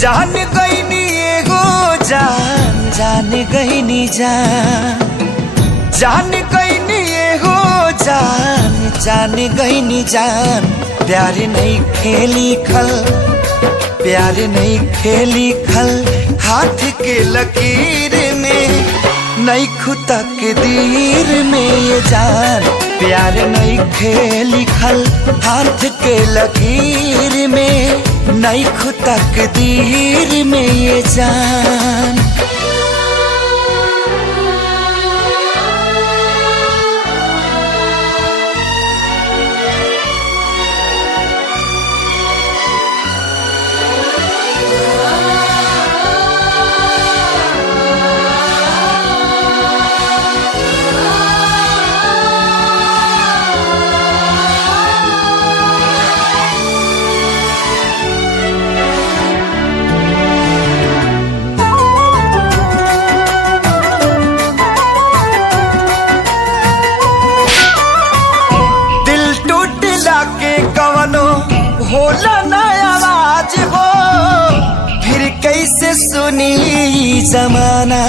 जान गईनी एगो जान, जान गईनी जान, जान गईनी एगो जान, जान गईनी जान। प्यार नहीं खेली खल, प्यार नहीं खेली खल, हाथ के लकीर में नहीं खुदा के दीर में ये जान। प्यार नहीं खेली खल, हाथ के लकीर में नहीं खुदा के दीर में ये जान। होला ना आवाज हो, फिर कैसे सुनी जमाना।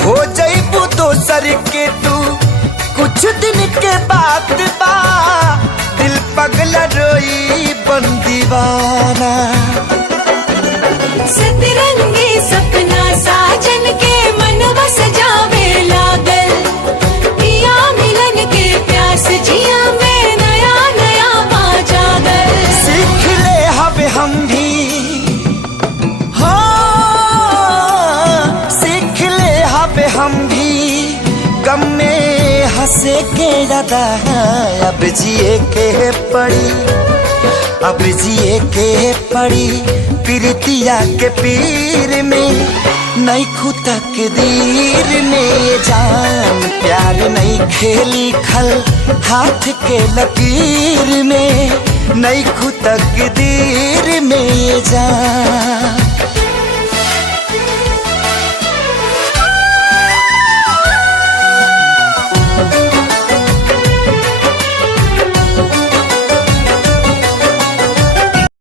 हो जाइबू दोसर के तू कुछ दिन के बाद बा, दिल पगला रोई बन दीवाना। सतरंगी सपना साजन के मन बस जावे लागल, जिया में नया नया बाजागर। सीख ले हब हम भी, हाँ सीख ले हब हम भी, गम में हंसे के ज्यादा अब जिए के पड़ी, अब जिए के पड़ी। प्रीतिया के पीर में नहीं खुदा के दीर में जान। प्यार नहीं खेली खल, हाथ के लकीर में नहीं खुदा के दीर में जान।